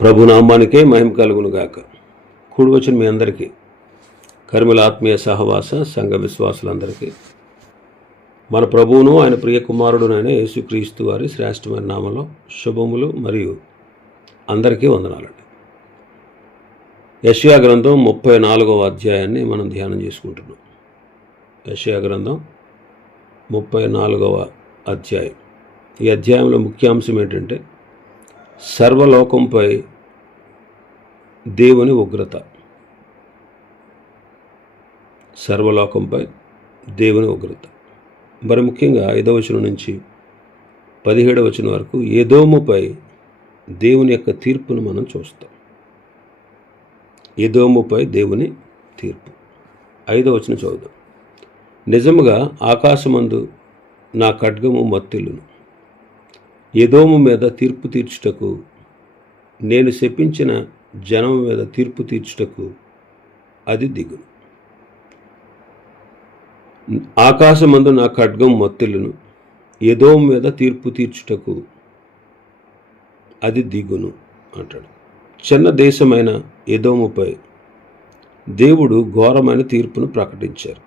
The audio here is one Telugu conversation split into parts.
ప్రభునామానికే మహిమ కలుగును గాక. కూడి వచ్చిన మీ అందరికీ, కర్మల ఆత్మీయ సహవాస సంఘ విశ్వాసులందరికీ మన ప్రభువును ఆయన ప్రియ కుమారుడునైన యేసుక్రీస్తు వారి శ్రేష్టమైన నామంలో శుభములు మరియు అందరికీ వందనాలండి. యెషయా గ్రంథం 34వ అధ్యాయాన్ని మనం ధ్యానం చేసుకుంటున్నాం. యెషయా గ్రంథం 34వ అధ్యాయం. ఈ అధ్యాయంలో ముఖ్యాంశం ఏంటంటే సర్వలోకంపై దేవుని ఉగ్రత. సర్వలోకంపై దేవుని ఉగ్రత. మరి ముఖ్యంగా 5వ వచనం నుంచి 17వ వచనం వరకు ఎదోముపై దేవుని యొక్క తీర్పును మనం చూస్తాం. ఎదోముపై దేవుని తీర్పు. 5వ వచనం చదువుదాం. నిజముగా ఆకాశమందు నా ఖడ్గము మత్తిల్లును. ఎదోము మీద తీర్పు తీర్చుటకు, నేను శపించిన జనం మీద తీర్పు తీర్చుటకు అది దిగును. ఆకాశమందు నా ఖడ్గం మత్తిల్లును, ఎదోము మీద తీర్పు తీర్చుటకు అది దిగును అంటాడు. చిన్న దేశమైన ఎదోముపై దేవుడు ఘోరమైన తీర్పును ప్రకటించారు.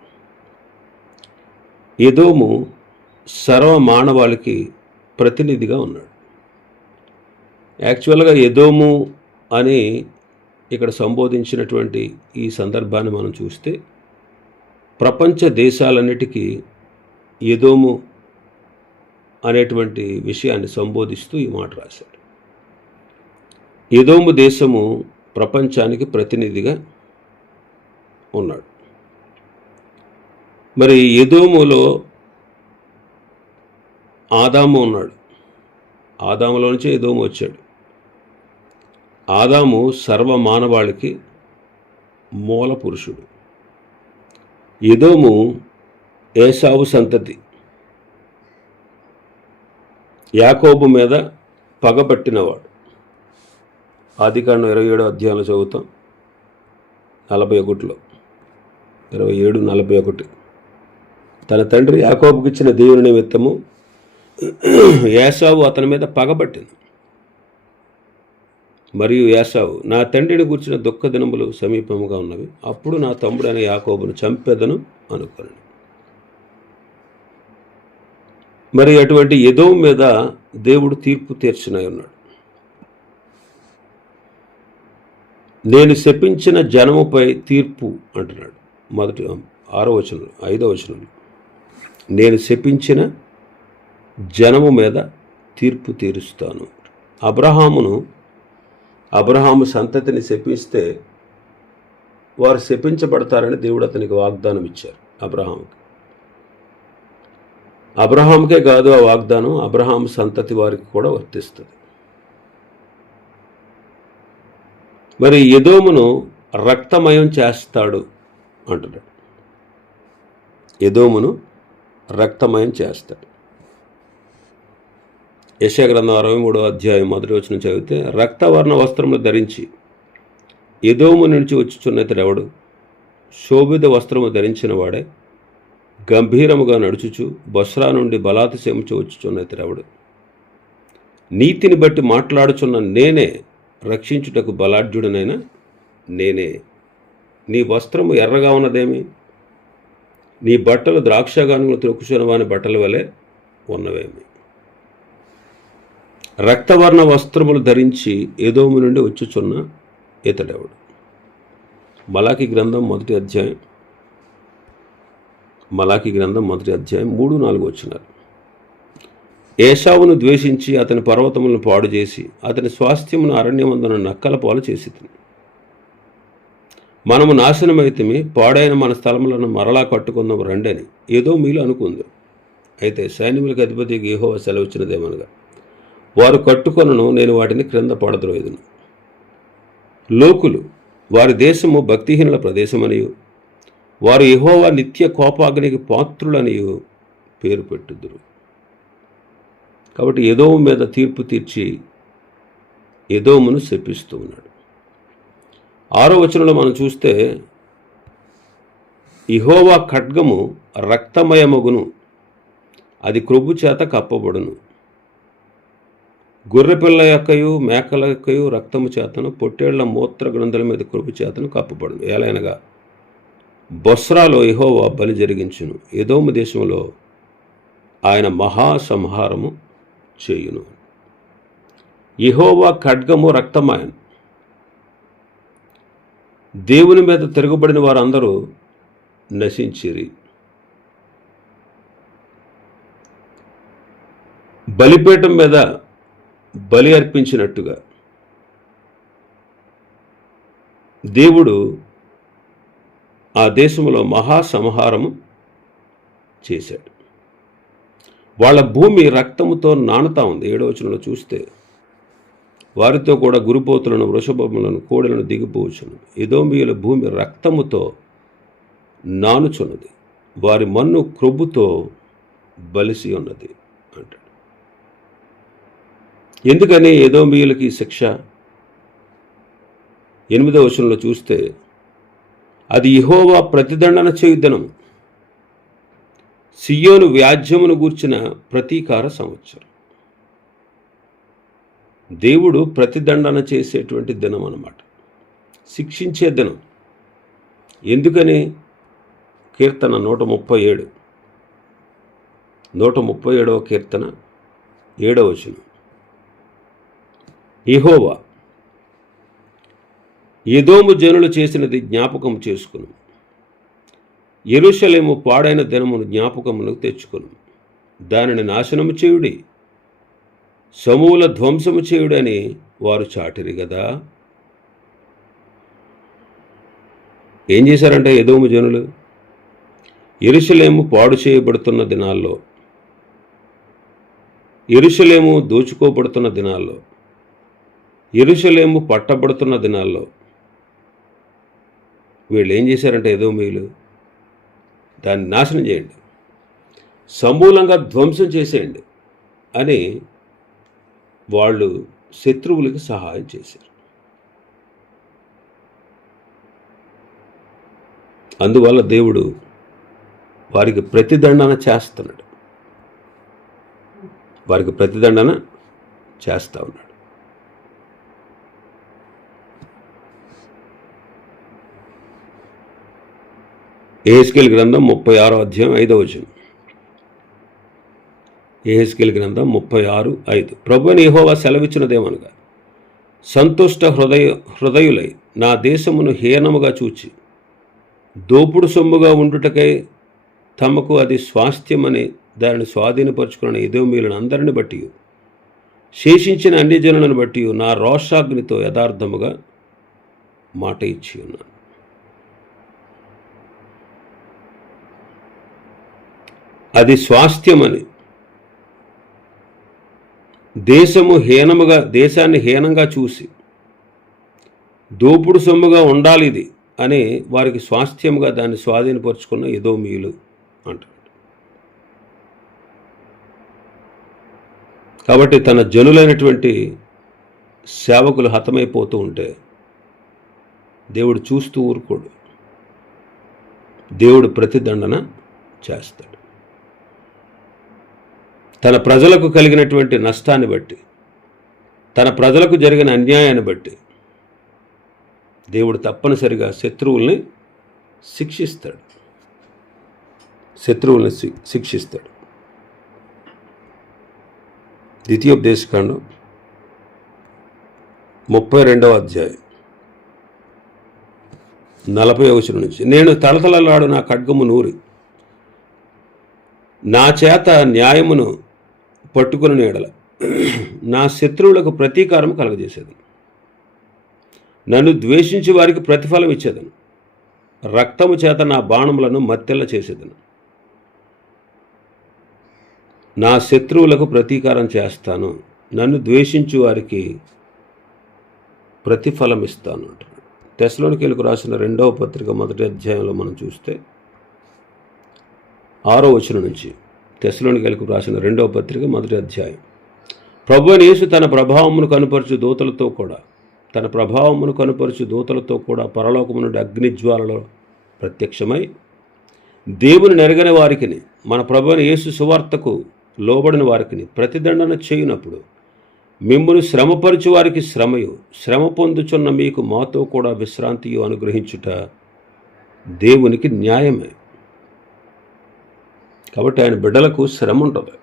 ఎదోము సర్వ మానవాళికి ప్రతినిధిగా ఉన్నాడు. యాక్చువల్గా ఎదోము అని ఇక్కడ సంబోధించినటువంటి ఈ సందర్భాన్ని మనం చూస్తే ప్రపంచ దేశాలన్నిటికీ ఎదోము అనేటువంటి విషయాన్ని సంబోధిస్తూ ఈ మాట రాశాడు. ఎదోము దేశము ప్రపంచానికి ప్రతినిధిగా ఉన్నాడు. మరి ఎదోములో ఆదాము ఉన్నాడు. ఆదాములో నుంచి ఎదోము వచ్చాడు. ఆదాము సర్వ మానవాళికి మూల పురుషుడు. ఎదోము ఏసావు సంతతి. యాకోబు మీద పగబట్టినవాడు. ఆదికాండం 27వ అధ్యాయంలో చదువుతాం. 41లో 27:41 తన తండ్రి యాకోబుకి ఇచ్చిన దేవుని నిమిత్తము ఏసావు అతని మీద పగబట్టింది. మరియు ఏసావు, నా తండ్రిని గూర్చిన దుఃఖ దినములు సమీపముగా ఉన్నవి, అప్పుడు నా తమ్ముడైన యాకోబును చంపెదను అనుకోను. మరి అటువంటి ఎదోము మీద దేవుడు తీర్పు తీర్చునై ఉన్నాడు. నేను శపించిన జనముపై తీర్పు అంటున్నాడు. మొదటి 6వ వచనంలో 5వ వచనంలో నేను శపించిన జనము మీద తీర్పు తీరుస్తాను. అబ్రహాము సంతతిని శపిస్తే వారు శపించబడతారని దేవుడు అతనికి వాగ్దానం ఇచ్చారు. అబ్రహాముకే కాదు ఆ వాగ్దానం, అబ్రహాము సంతతి వారికి కూడా వర్తిస్తుంది. మరి ఎదోమును రక్తమయం చేస్తాడు అంటున్నాడు. ఎదోమును రక్తమయం చేస్తాడు. యెషయా గ్రంథం 63వ అధ్యాయం 1వ వచనం చదివితే, రక్తవర్ణ వస్త్రములు ధరించి ఎదోము నుంచి వచ్చుచున్న ఇతడెవడు? శోభిత వస్త్రము ధరించిన వాడే గంభీరముగా నడుచుచు బొస్రా నుండి బలాతిశయముచు వచ్చుచున్న ఇతడెవడు? నీతిని బట్టి మాట్లాడుచున్న నేనే, రక్షించుటకు బలాఢ్యుడనైన నేనే. నీ వస్త్రము ఎర్రగా ఉన్నదేమి? నీ బట్టలు ద్రాక్షగానులు త్రొక్కుచున్న వాని బట్టల వలె ఉన్నవేమి? రక్తవర్ణ వస్త్రములు ధరించి ఎదోము నుండి వచ్చుచున్న ఇతడెవడు? మలాకి గ్రంథం మొదటి అధ్యాయం 3-4 వచనాలు. ఏశావును ద్వేషించి అతని పర్వతములను పాడు చేసి అతని స్వాస్థ్యమును అరణ్యమందున నక్కల పాలు చేసి, మనము నాశనమైతిమి, పాడైన మన స్థలములను మరలా కట్టుకుందాం రండని ఏదో మీలో అనుకుంది. అయితే సైన్యములకు అధిపతి యెహోవా సెలవిచ్చినదేమనగా, వారు కట్టుకొనను, నేను వాటిని క్రింద పడద్రోయదును. లోకులు వారి దేశము భక్తిహీనుల ప్రదేశమనియు, వారు యెహోవా నిత్య కోపాగ్నికి పాత్రులనియు పేరు పెట్టుదురు. కాబట్టి ఎదోము మీద తీర్పు తీర్చి ఎదోమును శపిస్తూ ఉన్నాడు. 6వ వచనంలో మనం చూస్తే, యెహోవా ఖడ్గము రక్తమయమగును, అది క్రొవ్వు చేత కప్పబడును. గొర్రెపిల్ల యొక్కయు మేకల యొక్కయు రక్తము చేతను పొట్టేళ్ల మూత్ర గ్రంథుల మీద కృప చేతను కప్పబడును. ఏలైనగా బొస్రాలో యెహోవా బలి జరిగించును, ఎదోము దేశంలో ఆయన మహాసంహారము చేయును. యెహోవా ఖడ్గము రక్తమాయను. దేవుని మీద తిరగబడిన వారందరూ నశించిరి. బలిపీఠం మీద బలి అర్పించినట్టుగా దేవుడు ఆ దేశంలో మహాసంహారము చేశాడు. వాళ్ళ భూమి రక్తముతో నానుతా ఉంది. 7వ వచనంలో చూస్తే, వారితో కూడా గురిపోతులను, వృషభములను, కోడెలను దిగిపోవచ్చును. ఎదోమీయుల భూమి రక్తముతో నానుచున్నది, వారి మన్ను క్రొబ్బుతో బలిసి ఉన్నది అంటాడు. ఎందుకని ఎదోమీయులకి శిక్ష? 8వ వచనంలో చూస్తే, అది యెహోవా ప్రతిదండన చేయు దినము, సియోను వ్యాజ్యమును గూర్చిన ప్రతీకార సంవత్సరం. దేవుడు ప్రతిదండన చేసేటువంటి దినం అన్నమాట, శిక్షించే దినం. ఎందుకని? కీర్తన 137వ కీర్తన 7వ వచనం, యెహోవా ఎదోము జనులు చేసినది జ్ఞాపకం చేసుకును, యెరూషలేము పాడైన దినమును జ్ఞాపకమునకు తెచ్చుకును, దానిని నాశనము చేయుడి, సమూల ధ్వంసము చేయుడని వారు చాటిరి కదా. ఏం చేశారంటే ఎదోము జనులు? యెరూషలేము పాడు చేయబడుతున్న దినాల్లో, యెరూషలేము దోచుకోబడుతున్న దినాల్లో, యెరూషలేము పట్టబడుతున్న దినాల్లో వీళ్ళు ఏం చేశారంటే ఎదోమీయులు, దాన్ని నాశనం చేయండి, సమూలంగా ధ్వంసం చేసేయండి అని వాళ్ళు శత్రువులకి సహాయం చేశారు. అందువల్ల దేవుడు వారికి ప్రతిదండన చేస్తున్నాడు, వారికి ప్రతిదండన చేస్తూ ఉన్నాడు. యెహెజ్కేలు గ్రంథం 36వ అధ్యాయం 5వ వచనం. యెహెజ్కేలు గ్రంథం 36:5. ప్రభువైన యెహోవా సెలవిచ్చినదేమనగా, సంతుష్ట హృదయులై నా దేశమును హీనముగా చూచి దోపుడు సొమ్ముగా ఉండుటకై తమకు అది స్వాస్థ్యమని దానిని స్వాధీనపరుచుకున్న ఎదోమీయులను అందరిని బట్టి, శేషించిన అన్ని జనులను బట్టి నా రోషాగ్నితో యథార్థముగా మాట ఇచ్చి ఉన్నాను. అది స్వాస్థ్యమని, దేశాన్ని హీనంగా చూసి దోపుడు సొమ్ముగా ఉండాలి ఇది అని వారికి స్వాస్థ్యముగా దాన్ని స్వాధీనపరుచుకున్న ఎదోమీయులు అంటారు. కాబట్టి తన జనులైనటువంటి సేవకులు హతమైపోతూ ఉంటే దేవుడు చూస్తూ ఊరుకోడు, దేవుడు ప్రతిదండన చేస్తాడు. తన ప్రజలకు కలిగినటువంటి నష్టాన్ని బట్టి, తన ప్రజలకు జరిగిన అన్యాయాన్ని బట్టి దేవుడు తప్పనిసరిగా శత్రువుల్ని శిక్షిస్తాడు. ద్వితీయోపదేశకాండం 32వ అధ్యాయం 40వ వచనం నుంచి, నేను తళతళలాడు నా ఖడ్గము నూరి నా చేత న్యాయమును పట్టుకుని ఎడల నా శత్రువులకు ప్రతీకారం కలగజేసేది, నన్ను ద్వేషించి వారికి ప్రతిఫలం ఇచ్చేదను, రక్తము చేత నా బాణములను మత్తెల్ల చేసేదను, నా శత్రువులకు ప్రతీకారం చేస్తాను, నన్ను ద్వేషించు వారికి ప్రతిఫలం ఇస్తాను అంటున్నాడు. తెస్సలోనికీయులకు రాసిన 2వ పత్రిక 1వ అధ్యాయంలో మనం చూస్తే 6వ వచనం నుంచి, తెస్సలోనికీయులకు రాసిన 2వ పత్రిక 1వ అధ్యాయం, ప్రభువైన యేసు తన ప్రభావమును కనుపరచు దూతలతో కూడా పరలోకము నుండి అగ్నిజ్వాలలో ప్రత్యక్షమై దేవుని నెరగని వారికిని మన ప్రభువైన యేసు సువార్తకు లోబడిన వారికిని ప్రతిదండన చేయునప్పుడు మిమ్మును శ్రమపరచు వారికి శ్రమయు, శ్రమ పొందుచున్న మీకు మాతో కూడా విశ్రాంతియు అనుగ్రహించుట దేవునికి న్యాయమే. కాబట్టి ఆయన బిడ్డలకు శ్రమ ఉంటుంది.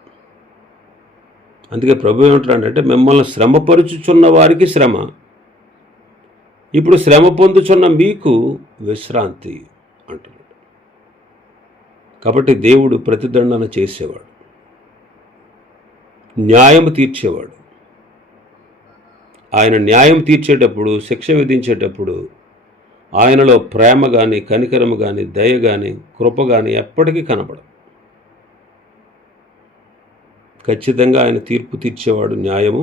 అందుకే ప్రభు ఏమంటాడంటే, మిమ్మల్ని శ్రమపరుచుచున్న వారికి శ్రమ, ఇప్పుడు శ్రమ పొందుచున్న మీకు విశ్రాంతి అంటున్నాడు. కాబట్టి దేవుడు ప్రతిదండన చేసేవాడు, న్యాయం తీర్చేవాడు. ఆయన న్యాయం తీర్చేటప్పుడు, శిక్ష విధించేటప్పుడు ఆయనలో ప్రేమ కానీ, కనికరము కానీ, దయ కానీ, కృప కానీ ఎప్పటికీ కనపడదు. ఖచ్చితంగా ఆయన తీర్పు తీర్చేవాడు, న్యాయము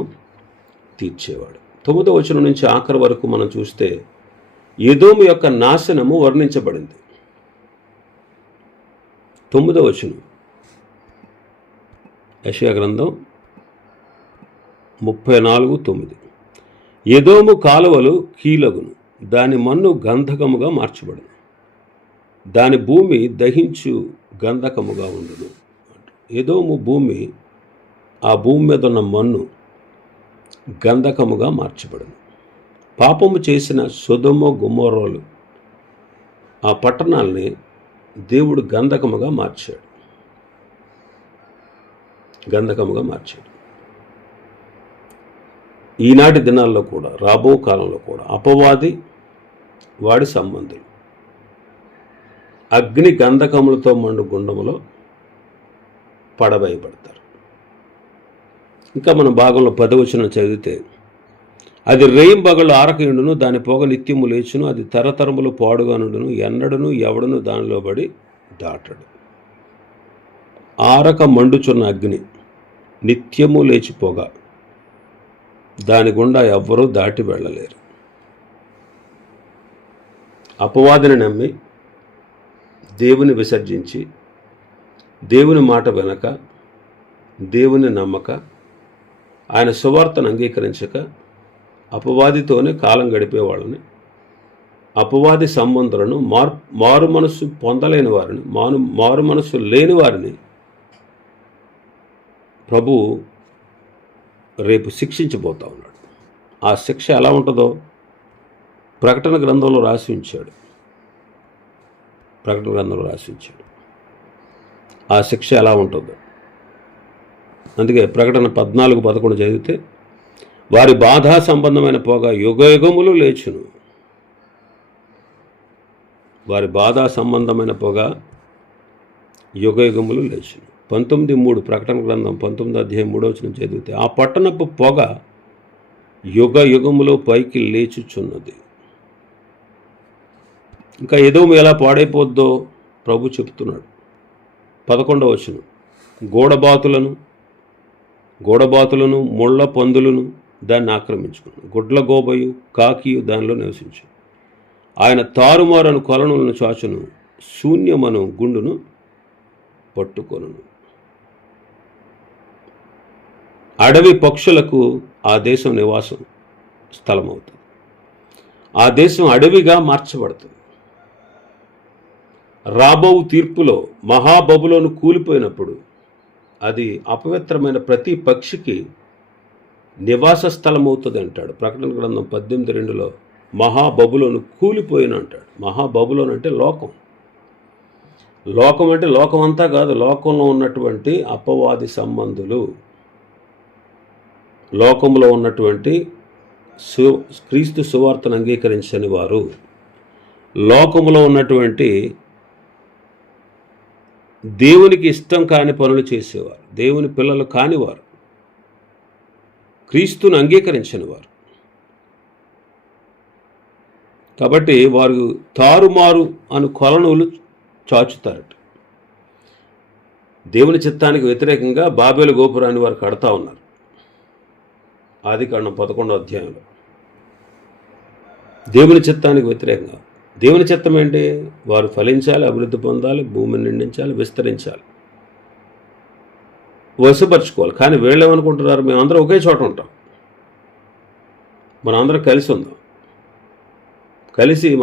తీర్చేవాడు. 9వ వచనం నుంచి ఆఖరి వరకు మనం చూస్తే ఎదోము యొక్క నాశనము వర్ణించబడింది. 9వ వచనం, యెషయా గ్రంథం 34:9. ఎదోము కాలువలు కీలగును, దాని మన్ను గంధకముగా మార్చబడును, దాని భూమి దహించు గంధకముగా ఉండును. ఎదోము భూమి, ఆ భూమి మీద ఉన్న మన్ను గంధకముగా మార్చబడును. పాపము చేసిన సొదొమ గొమొర్రాలు, ఆ పట్టణాల్ని దేవుడు గంధకముగా మార్చాడు, గంధకముగా మార్చాడు. ఈనాటి దినాల్లో కూడా, రాబో కాలంలో కూడా అపవాది వాడి సంబంధులు అగ్ని గంధకములతో మండు గుండములో పడవేయబడతారు. ఇంకా మన భాగంలో 10వ వచనం చదివితే, అది రేయింబగళ్ళు ఆరకయుండును, దాని పొగ నిత్యము లేచును, అది తరతరములు పాడుగా నుండును, ఎన్నడను ఎవడును దానిలో పడి దాటడు. ఆరక మండుచున్న అగ్ని, నిత్యము లేచి పొగ, దాని గుండా ఎవ్వరూ దాటి వెళ్ళలేరు. అపవాదిని నమ్మి, దేవుని విసర్జించి, దేవుని మాట వెనక, దేవుని నమ్మక, ఆయన సువార్తను అంగీకరించక, అపవాదితోనే కాలం గడిపేవాళ్ళని, అపవాది సంబంధులను, మారు మనస్సు పొందలేని వారిని, మారు మనస్సు లేని వారిని ప్రభు రేపు శిక్షించబోతా ఉన్నాడు. ఆ శిక్ష ఎలా ఉంటుందో ప్రకటన గ్రంథంలో రాసి ఉంచాడు. ప్రకటన గ్రంథంలో రాసి ఉంచాడు ఆ శిక్ష ఎలా ఉంటుందో. అందుకే ప్రకటన 14:11 చదివితే, వారి బాధా సంబంధమైన పొగ యుగయుగములు లేచును. వారి బాధా సంబంధమైన పొగ యుగయుగములు లేచును. 19:3 ప్రకటన గ్రంథం 19వ అధ్యాయం 3వ వచనం చదివితే, ఆ పట్టణపు పొగ యుగ యుగములో పైకి లేచుచున్నది. ఇంకా ఎదోము ఎలా పాడైపోద్దో ప్రభు చెప్తున్నాడు. 11వ వచనం, గోడబాతులను ముళ్ళ పందులను దాన్ని ఆక్రమించుకున్నాను, గుడ్ల గోబయు కాకియు దానిలో నివసించు. ఆయన తారుమారను కొలనులను చాచును, శూన్యమను గుండును పట్టుకొనును. అడవి పక్షులకు ఆ దేశం నివాసం స్థలం అవుతుంది. ఆ దేశం అడవిగా మార్చబడుతుంది. రాబో తీర్పులో మహాబబులోను కూలిపోయినప్పుడు అది అపవిత్రమైన ప్రతి పక్షికి నివాస స్థలం అవుతుంది అంటాడు. ప్రకటన గ్రంథం 18:2లో మహాబబులోను కూలిపోయిన అంటాడు. మహాబబులోను అంటే లోకం. లోకం అంటే లోకం అంతా కాదు, లోకంలో ఉన్నటువంటి అపవాది సంబంధులు, లోకంలో ఉన్నటువంటి క్రీస్తు సువార్తను అంగీకరించని వారు, లోకంలో ఉన్నటువంటి దేవునికి ఇష్టం కాని పనులు చేసేవారు, దేవుని పిల్లలు కానివారు, క్రీస్తును అంగీకరించని వారు. కాబట్టి వారు తారుమారు అను కొలనులు చాచుతారట. దేవుని చిత్తానికి వ్యతిరేకంగా బాబేలు గోపురాన్ని వారు కడతా ఉన్నారు. ఆదికాండం 11వ అధ్యాయంలో దేవుని చిత్తానికి వ్యతిరేకంగా. దేవుని చిత్తం ఏంటి? వారు ఫలించాలి, అభివృద్ధి పొందాలి, భూమిని నిండించాలి, విస్తరించాలి, వశపరుచుకోవాలి. కానీ వీళ్ళు ఏమనుకుంటున్నారు, మేమందరం ఒకే చోట ఉంటాం, మనందరం కలిసి ఉందాం,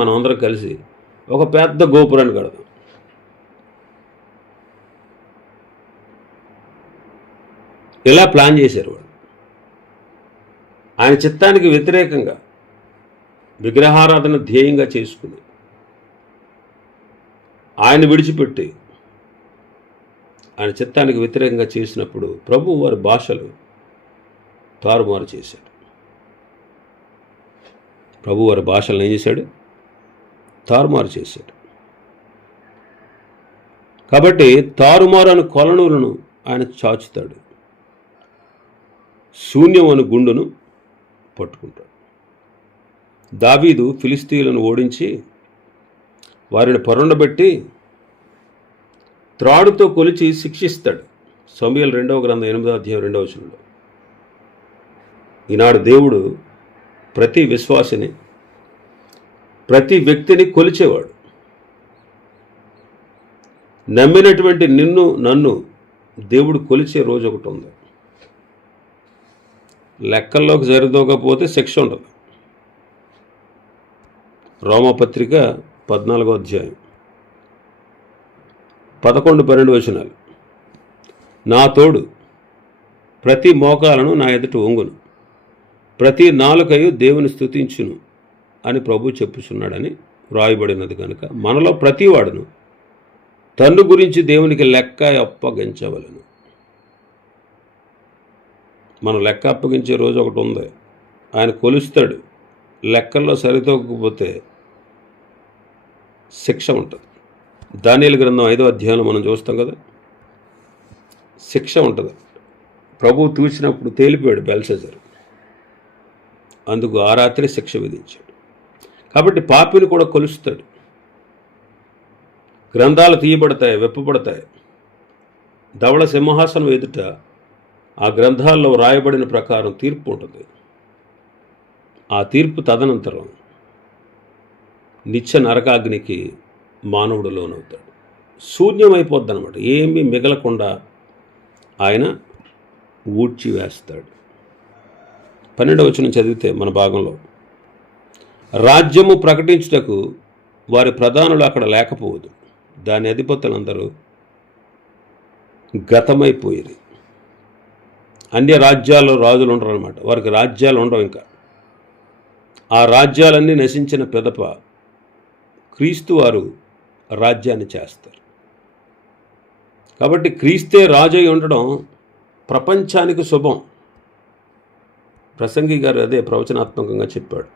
మనందరం కలిసి ఒక పెద్ద గోపురాన్ని కడదాం. ఇలా ప్లాన్ చేశారు వాళ్ళు. ఆయన చిత్తానికి వ్యతిరేకంగా విగ్రహారాధన ధ్యేయంగా చేసుకుని ఆయన విడిచిపెట్టి ఆయన చిత్తానికి వ్యతిరేకంగా చేసినప్పుడు ప్రభు వారి భాషలు తారుమారు చేశాడు. ప్రభు వారి భాషలను ఏం చేశాడు? తారుమారు చేశాడు. కాబట్టి తారుమారు అను కొలనులను ఆయన చాచుతాడు, శూన్యం అను గుండును పట్టుకుంటాడు. దావీదు ఫిలిస్తీయులను ఓడించి వారిని పరుండబెట్టి త్రాడుతో కొలిచి శిక్షిస్తాడు. సమూయేలు 2వ గ్రంథం 8వ అధ్యాయం 2వ వచనంలో. ఈనాడు దేవుడు ప్రతి విశ్వాసిని, ప్రతి వ్యక్తిని కొలిచేవాడు. నమ్మినటువంటి నిన్ను నన్ను దేవుడు కొలిచే రోజు ఒకటి ఉంది. లెక్కల్లోకి సరిదోకపోతే శిక్ష ఉండదు. రోమపత్రిక 14వ అధ్యాయం 11-12 వచనాలు. నా తోడు ప్రతి మోకాలను నా ఎదుట వంగును, ప్రతి నాలుకయు దేవుని స్తుతించును అని ప్రభు చెప్పుచున్నాడని వ్రాయబడినది కనుక మనలో ప్రతివాడును తన్ను గురించి దేవునికి లెక్క అప్పగించవలను. మనం లెక్క అప్పగించే రోజు ఒకటి ఉంది. ఆయన కొలుస్తాడు. లెక్కల్లో సరితూగకపోతే శిక్ష ఉంటుంది. దానియేలు గ్రంథం 5వ అధ్యాయంలో మనం చూస్తాం కదా, శిక్ష ఉంటుంది. ప్రభువు తూచినప్పుడు తేలిపోయాడు బెల్షస్సరు. అందుకు ఆ రాత్రి శిక్ష విధించాడు. కాబట్టి పాపిని కూడా కొలుస్తాడు. గ్రంథాలు తీయబడతాయి, విప్పబడతాయి. ధవళ సింహాసనం ఎదుట ఆ గ్రంథాల్లో రాయబడిన ప్రకారం తీర్పు ఉంటుంది. ఆ తీర్పు తదనంతరం నిత్య నరకాగ్నికి మానవుడు లోనవుతాడు. శూన్యమైపోద్ది అనమాట. ఏమీ మిగలకుండా ఆయన ఊడ్చివేస్తాడు. 12వ వచనం చదివితే మన భాగంలో, రాజ్యము ప్రకటించుటకు వారి ప్రధానులు అక్కడ లేకపోవద్దు, దాని అధిపతులందరూ గతమైపోయిరి. అన్య రాజ్యాల్లో రాజులు ఉండరు అనమాట. వారికి రాజ్యాలు ఉండవు. ఇంకా ఆ రాజ్యాలన్నీ నశించిన పిదప క్రీస్తు వారు రాజ్యాన్ని చేస్తారు. కాబట్టి క్రీస్తే రాజై ఉండడం ప్రపంచానికి శుభం. ప్రసంగి గారు అదే ప్రవచనాత్మకంగా చెప్పాడు.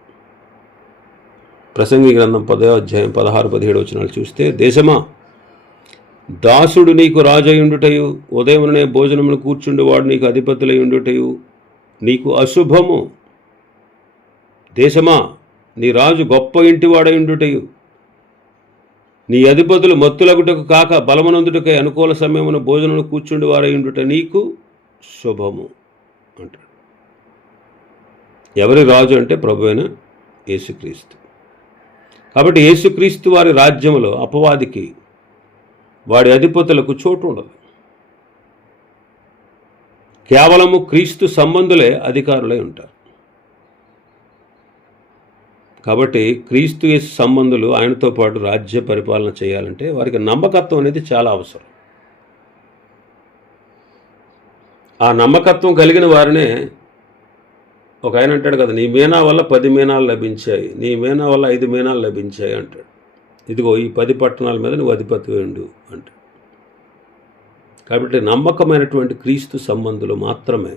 ప్రసంగి గ్రంథం 10వ అధ్యాయం 16-17 వచనాలు చూస్తే, దేశమా, దాసుడు నీకు రాజై ఉండుటయు, ఉదయమునే భోజనమును కూర్చుండేవాడు నీకు అధిపతులై ఉండుటయు నీకు అశుభము. దేశమా, నీ రాజు గొప్ప ఇంటివాడై ఉండుటయు, నీ అధిపతులు మత్తులగుటకు కాక బలమనందుటకై అనుకూల సమయమున భోజనమును కూర్చుండేవారై ఉండుట నీకు శుభము అంటాడు. ఎవరి రాజు అంటే ప్రభువైన యేసుక్రీస్తు. కాబట్టి యేసుక్రీస్తు వారి రాజ్యములో అపవాదికి, వాడి అధిపతులకు చోటు ఉండదు. కేవలము క్రీస్తు సంబంధులే అధికారులై ఉంటారు. కాబట్టి క్రీస్తు యేసు సంబంధులు ఆయనతో పాటు రాజ్య పరిపాలన చేయాలంటే వారికి నమ్మకత్వం అనేది చాలా అవసరం. ఆ నమ్మకత్వం కలిగిన వారినే ఒక ఆయన అంటాడు కదా, నీ మీనా వల్ల 10 మీనాలు లభించాయి, నీ మీనా వల్ల 5 మీనాలు లభించాయి అంటాడు. ఇదిగో ఈ 10 పట్టణాల మీద నువ్వు అధిపతి ఉండు అంటాడు. కాబట్టి నమ్మకమైనటువంటి క్రీస్తు సంబంధులు మాత్రమే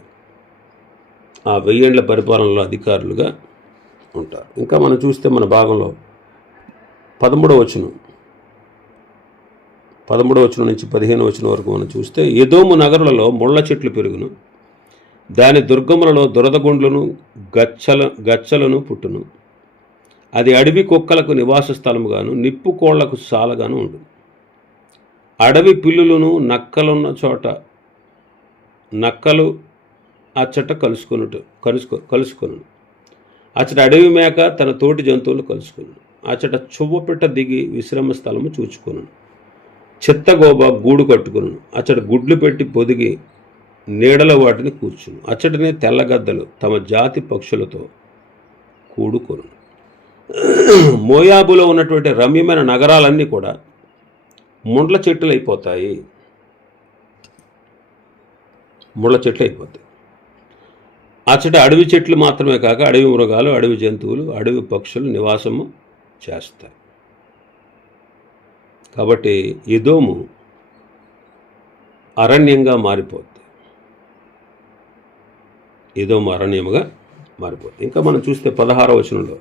ఆ 1000 ఏళ్ల పరిపాలనలో అధికారులుగా ఉంటారు. ఇంకా మనం చూస్తే మన భాగంలో 13వ వచనం నుంచి 15వ వచనం వరకు మనం చూస్తే, ఎదోము నగరులలో ముళ్ళ చెట్లు పెరుగును, దాని దుర్గములలో దురదగుండ్లను గచ్చలను పుట్టును, అది అడవి కుక్కలకు నివాస స్థలముగాను నిప్పు కోళ్లకు సాలగాను ఉండు. అడవి పిల్లులను నక్కలున్న చోట నక్కలు అచ్చట కలుసుకొను. అచ్చట అడవి మేక తన తోటి జంతువులు కలుసుకును. అచ్చట చువ్వపిట్ట దిగి విశ్రమ స్థలము చూచుకొను. చిత్తగోబ గూడు కట్టుకును. అచ్చట గుడ్లు పెట్టి పొదిగి నీడలో వాటిని కూర్చును. అచ్చటనే తెల్లగద్దలు తమ జాతి పక్షులతో కూడుకొను. మోయాబులో ఉన్నటువంటి రమ్యమైన నగరాలన్నీ కూడా ముండ్ల చెట్లు అయిపోతాయి. అచ్చట అడవి చెట్లు మాత్రమే కాక అడవి మృగాలు, అడవి జంతువులు, అడవి పక్షులు నివాసము చేస్తాయి. కాబట్టి ఎదోము అరణ్యంగా మారిపోద్ది. ఎదోము అరణ్యముగా మారిపోద్ది. ఇంకా మనం చూస్తే 16వ వచనంలో,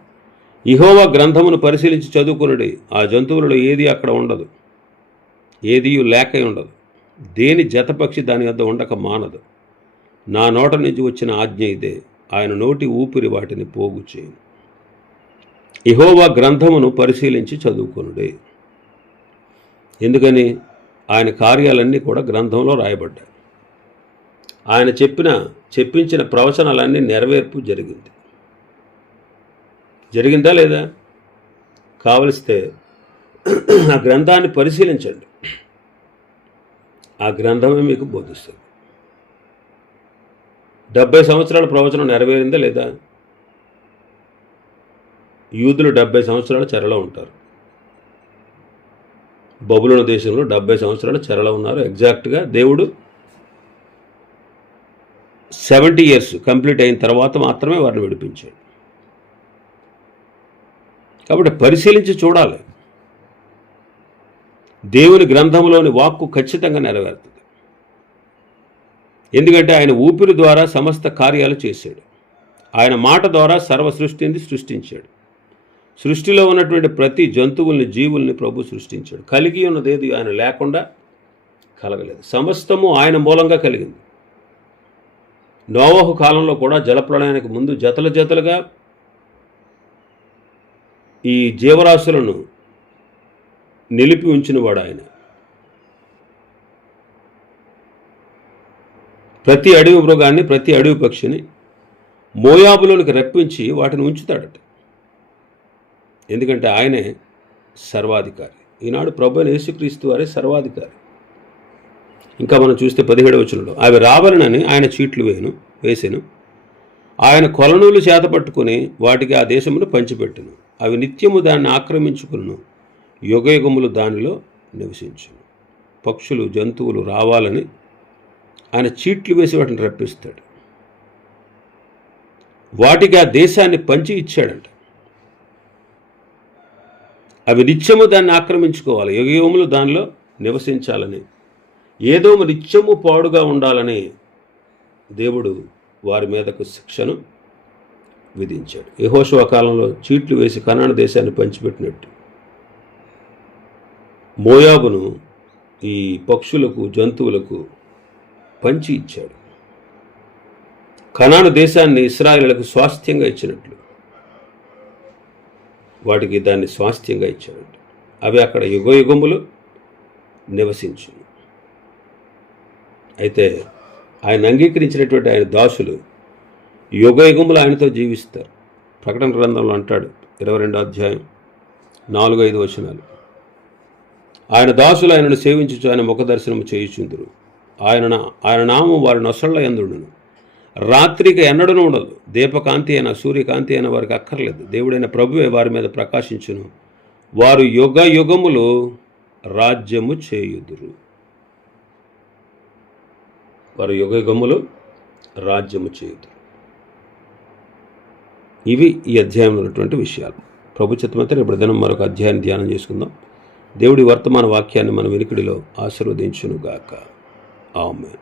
యెహోవా గ్రంథమును పరిశీలించి చదువుకునుడి, ఆ జంతువులలో ఏది అక్కడ ఉండదు, ఏదియు లేక ఉండదు, దేని జతపక్షి దాని వద్ద ఉండక మానదు. నా నోట నుంచి వచ్చిన ఆజ్ఞ ఇదే, ఆయన నోటి ఊపిరి వాటిని పోగు చేయను. యెహోవా గ్రంథమును పరిశీలించి చదువుకునుడి. ఎందుకని? ఆయన కార్యాలన్నీ కూడా గ్రంథంలో రాయబడ్డాయి. ఆయన చెప్పించిన ప్రవచనాలన్నీ నెరవేర్పు జరిగింది. జరిగిందా లేదా? కావలిస్తే ఆ గ్రంథాన్ని పరిశీలించండి. ఆ గ్రంథమే మీకు బోధిస్తుంది. 70 సంవత్సరాల ప్రవచనం నెరవేరిందా లేదా? యూదులు 70 సంవత్సరాలు చెరలో ఉంటారు. బబులోను దేశంలో 70 సంవత్సరాలు చెరలో ఉన్నారు. ఎగ్జాక్ట్గా దేవుడు 70 years కంప్లీట్ అయిన తర్వాత మాత్రమే వారిని విడిపించాడు. కాబట్టి పరిశీలించి చూడాలి. దేవుని గ్రంథంలోని వాక్కు ఖచ్చితంగా నెరవేరుతుంది. ఎందుకంటే ఆయన ఊపిరి ద్వారా సమస్త కార్యాలు చేశాడు. ఆయన మాట ద్వారా సర్వ సృష్టిని సృష్టించాడు. సృష్టిలో ఉన్నటువంటి ప్రతి జంతువుల్ని, జీవుల్ని ప్రభు సృష్టించాడు. కలిగి ఉన్నదేది ఆయన లేకుండా కలగలేదు. సమస్తము ఆయన మూలంగా కలిగింది. నోవహు కాలంలో కూడా జలప్రళయానికి ముందు జతల జతలుగా ఈ జీవరాశులను నిలిపి ఉంచినవాడు ఆయన. ప్రతి అడవి మృగాన్ని, ప్రతి అడవి పక్షిని మోయాబులోనికి రప్పించి వాటిని ఉంచుతాడట. ఎందుకంటే ఆయనే సర్వాధికారి. ఈనాడు ప్రభువైన యేసుక్రీస్తు వారే సర్వాధికారి. ఇంకా మనం చూస్తే 17వ వచనంలో, అవి రావాలనని ఆయన చీట్లు వేసెను. ఆయన కొలనూలు చేతపట్టుకుని వాటికి ఆ దేశమును పంచిపెట్టును. అవి నిత్యము దాన్ని ఆక్రమించుకును, యుగయుగములు దానిలో నివసించును. పక్షులు, జంతువులు రావాలని ఆయన చీట్లు వేసి వాటిని రప్పిస్తాడు. వాటికి ఆ దేశాన్ని పంచి ఇచ్చాడంట. అవి నిత్యము దాన్ని ఆక్రమించుకోవాలి, యుగయుగములు దానిలో నివసించాలని, ఏదోము నిత్యము పాడుగా ఉండాలని దేవుడు వారి మీదకు శిక్షను విధించాడు. యెహోషువ కాలంలో చీట్లు వేసి కనాను దేశాన్ని పంచిపెట్టినట్టు మోయాబును ఈ పక్షులకు, జంతువులకు పంచి ఇచ్చాడు. కనాను దేశాన్ని ఇశ్రాయేలులకు స్వాస్థ్యంగా ఇచ్చినట్లు వాటికి దాన్ని స్వాస్థ్యంగా ఇచ్చాడు. అవి అక్కడ యుగయుగములు నివసించు. అయితే ఆయన అంగీకరించినటువంటి ఆయన దాసులు యుగయుగములు ఆయనతో జీవిస్తారు. ప్రకటన గ్రంథంలో అంటాడు, 22వ అధ్యాయం 4-5 వచనాలు, ఆయన దాసులు ఆయనను సేవించుచు ఆయన ముఖ దర్శనము చేయుచుందురు. ఆయన నామం వారి నొసళ్ళ యందుండును. రాత్రికి ఎన్నడూ ఉండదు. దీపకాంతి అయినా సూర్యకాంతి అయినా వారికి అక్కర్లేదు. దేవుడైన ప్రభువే వారి మీద ప్రకాశించును. వారు యుగ యుగములు రాజ్యము చేయుదురు. వారు యుగ యుగములు రాజ్యము చేయుదురు. ఇవి ఈ అధ్యాయంలో ఉన్నటువంటి విషయాలు. ప్రభు చిత్తమైతే రేపు దినం మరొక అధ్యాయాన్ని ధ్యానం చేసుకుందాం. దేవుడి వర్తమాన వాక్యాన్ని మన వెనుకడిలో ఆశీర్వదించునుగాక. ఆమేన్.